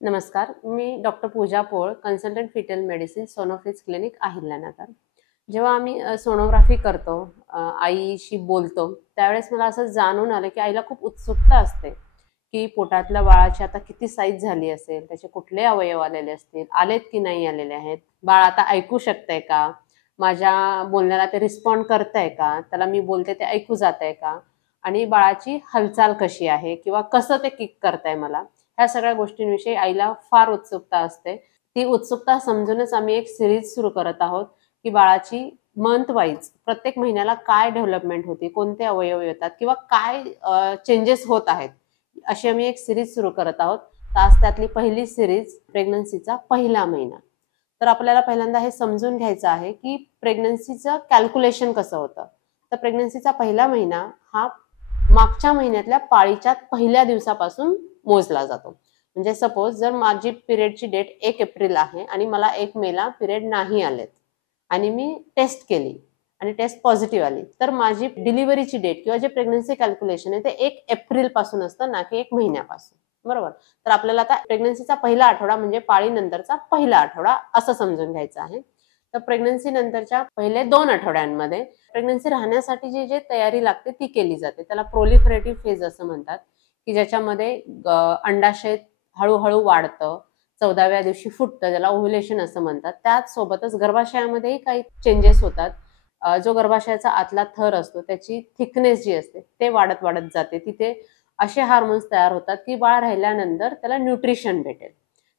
नमस्कार, मी doctor Pooja Pol, consultant fetal medicine, सोनोफिज क्लिनिक, अहिल्यानगर. जेव्हा आम्ही सोनोग्राफी करतो, आईशी बोलतो, त्यावेळेस मला असं जाणून आलं, की आईला खूप उत्सुकता असते, की पोटातल्या बाळाची आता किती साईज झाली असेल, त्याचे कुठले अवयव आलेले असतील, आलेत की नाही आलेले आहेत, बाळ आता ऐकू शकतंय का, माझ्या बोलण्याला ते रिस्पॉन्ड करतंय का, त्याला मी बोलते ते ऐकू जातंय का, आणि बाळाची हालचाल कशी आहे किंवा कसं ते किक करतंय मला, ह्या सगळ्या गोष्टींविषयी आईला फार उत्सुकता असते. ती उत्सुकता समजूनच आम्ही एक सीरीज सुरू करत आहोत, की बाळाची मंथ वाईज प्रत्येक महिन्याला काय डेव्हलपमेंट होते, कोणते अवयव येतात किंवा काय चेंजेस होत आहेत, अशी आम्ही एक सीरीज सुरू करत आहोत. तर आज त्यातली पहिली सीरीज प्रेग्नन्सीचा पहिला महिना. तर आपल्याला पहिल्यांदा हे समजून घ्यायचं आहे, की प्रेग्नन्सीचं कॅल्क्युलेशन कसं होतं. तर प्रेग्नन्सीचा पहिला महिना हा मागच्या महिन्यातल्या पाळीच्या पहिल्या दिवसापासून मोजला जातो. म्हणजे सपोज जर माझी पिरियडची डेट 1 एप्रिल आहे आणि मला 1 मेला पिरियड नाही आलेत आणि मी टेस्ट केली आणि टेस्ट पॉझिटिव्ह आली, तर माझी डिलिव्हरीची डेट किंवा जे प्रेग्नन्सी कॅल्क्युलेशन आहे ते 1 एप्रिल पासून असतं, ना की 1 महिन्यापासून. बरोबर. तर आपल्याला आता प्रेग्नन्सीचा पहिला आठवडा म्हणजे पाळीनंतरचा पहिला आठवडा असं समजून घ्यायचं आहे. तर प्रेग्नन्सी नंतरच्या पहिले 2 आठवड्यांमध्ये प्रेग्नन्सी राहण्यासाठी जी तयारी लागते ती केली जाते. त्याला प्रोलिफरेटिव्ह फेज असं म्हणतात, की ज्याच्यामध्ये अंडाशय हळूहळू वाढतं, 14व्या दिवशी फुटतं, ज्याला ओव्ह्युलेशन असं म्हणतात. त्याच सोबतच गर्भाशयामध्येही काही चेंजेस होतात. जो गर्भाशयाचा आतला थर असतो त्याची थिकनेस जी असते ते वाढत वाढत जाते. तिथे असे हार्मोन्स तयार होतात, की बाळ राहिल्यानंतर त्याला न्यूट्रिशन भेटेल.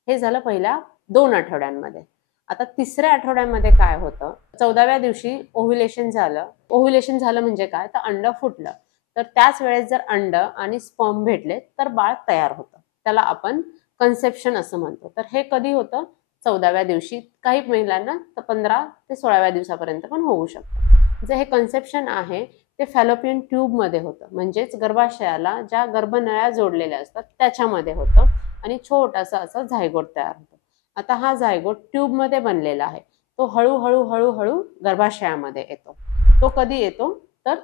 हे झालं पहिल्या 2 आठवड्यांमध्ये. आता तिसऱ्या आठवड्यामध्ये काय होतं, 14व्या दिवशी ओव्ह्युलेशन झालं. ओव्ह्युलेशन झालं म्हणजे काय, तर अंड फुटलं. तर त्याच वेळेस जर अंड आणि स्पर्म भेटले तर बाळ तयार होतं. त्याला आपण कन्सेप्शन असं म्हणतो. तर हे कधी होतं, 14व्या दिवशी. काही महिलांना 15 ते 16व्या दिवसापर्यंत पण होऊ शकतं. जे हे कन्सेप्शन आहे ते फॅलोपियन ट्यूबमध्ये होतं, म्हणजेच गर्भाशयाला ज्या गर्भनळ्या जोडलेल्या असतात त्याच्यामध्ये होतं आणि छोटासा असा झायगोट तयार होतो. आता हा झायगोट ट्यूबमध्ये बनलेला आहे. तो हळूहळू हळूहळू गर्भाशयामध्ये येतो. तो कधी येतो, तर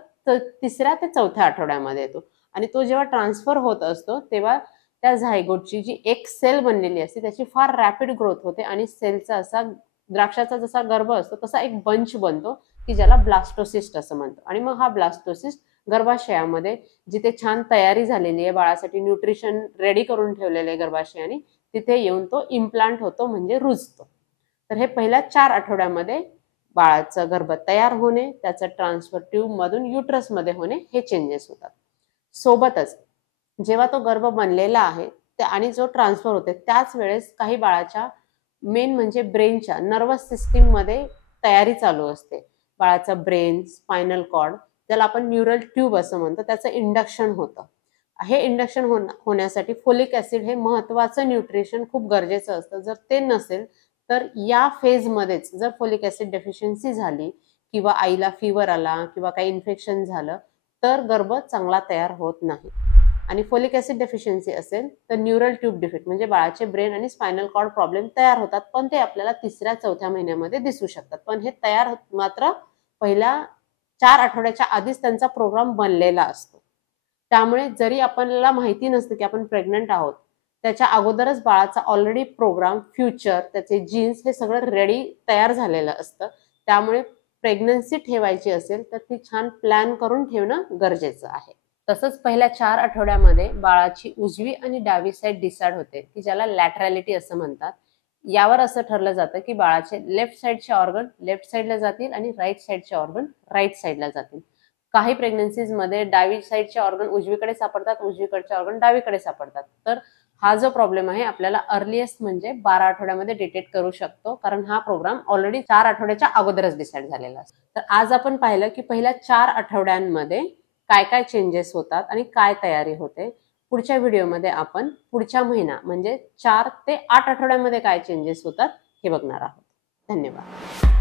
तिसऱ्या ते चौथ्या आठवड्यामध्ये येतो आणि तो जेव्हा ट्रान्सफर होत असतो तेव्हा त्या झायगोटची जी एक सेल बनलेली असते त्याची फार रॅपिड ग्रोथ होते आणि सेलचा असा द्राक्षाचा जसा गर्भ असतो तसा एक बंच बनतो, की ज्याला ब्लास्टोसिस्ट असं म्हणतो. आणि मग हा ब्लास्टोसिस्ट गर्भाशयामध्ये जिथे छान तयारी झालेली आहे, बाळासाठी न्यूट्रिशन रेडी करून ठेवलेले आहे गर्भाशयाने, तिथे येऊन तो इम्प्लांट होतो म्हणजे रुजतो. तर हे पहिल्या 4 आठवड्यामध्ये बाळाचं गर्भ तयार होणे, त्याचं ट्रान्सफर ट्यूबमधून युट्रसमध्ये होणे, हे चेंजेस होतात. सोबतच जेव्हा तो गर्भ बनलेला आहे आणि जो ट्रान्सफर होते त्याच वेळेस काही बाळाच्या मेन म्हणजे ब्रेनच्या नर्वस सिस्टीममध्ये तयारी चालू असते. बाळाचं ब्रेन, स्पायनल कॉर्ड, ज्याला आपण न्यूरल ट्यूब असं म्हणतो, त्याचं इंडक्शन होतं. हे इंडक्शन होण्यासाठी फोलिक ऍसिड हे महत्वाचं न्यूट्रिशन खूप गरजेचं असतं. जर ते नसेल तर या फेजमध्येच जर फोलिक ऍसिड डेफिशियन्सी झाली किंवा आईला फीवर आला किंवा काही इन्फेक्शन झालं तर गर्भ चांगला तयार होत नाही. आणि फोलिक ऍसिड डेफिशियन्सी असेल तर न्यूरल ट्यूब डिफेक्ट म्हणजे बाळाचे ब्रेन आणि स्पायनल कॉर्ड प्रॉब्लेम तयार होतात, पण ते आपल्याला 3ऱ्या-4थ्या महिन्यामध्ये दिसू शकतात. पण हे तयार मात्र पहिल्या 4 आठवड्याच्या आधीच त्यांचा प्रोग्राम बनलेला असतो. त्यामुळे जरी आपल्याला माहिती नसतं की आपण प्रेग्नंट आहोत, त्याच्या अगोदरच बाळाचा ऑलरेडी प्रोग्राम, फ्युचर, त्याचे जीन्स हे सगळं रेडी तयार झालेलं असतं. त्यामुळे प्रेग्नन्सी ठेवायची असेल तर ती छान प्लॅन करून ठेवणं गरजेचं आहे. तसंच पहिल्या 4 आठवड्यामध्ये बाळाची उजवी आणि डावी साईड डिसाईड होते, की ज्याला लॅटरॅलिटी असं म्हणतात. यावर असं ठरलं जातं, की बाळाचे लेफ्ट साईडचे ऑर्गन लेफ्ट साईडला जातील आणि राईट साईडचे ऑर्गन राईट साईडला जातील. काही प्रेग्नन्सीजमध्ये डावी साईडचे ऑर्गन उजवीकडे सापडतात, उजवीकडचे ऑर्गन डावीकडे सापडतात. तर हा जो प्रॉब्लेम आहे आपल्याला अर्लिएस्ट म्हणजे 12 आठवड्यामध्ये डिटेक्ट करू शकतो, कारण हा प्रोग्राम ऑलरेडी 4 आठवड्याच्या अगोदरच डिसाईड झालेला असतो. तर आज आपण पाहिलं, की पहिल्या 4 आठवड्यांमध्ये काय काय चेंजेस होतात आणि काय तयारी होते. पुढच्या व्हिडिओमध्ये आपण पुढच्या महिना म्हणजे 4 ते 8 आठवड्यामध्ये काय चेंजेस होतात हे बघणार आहोत. धन्यवाद.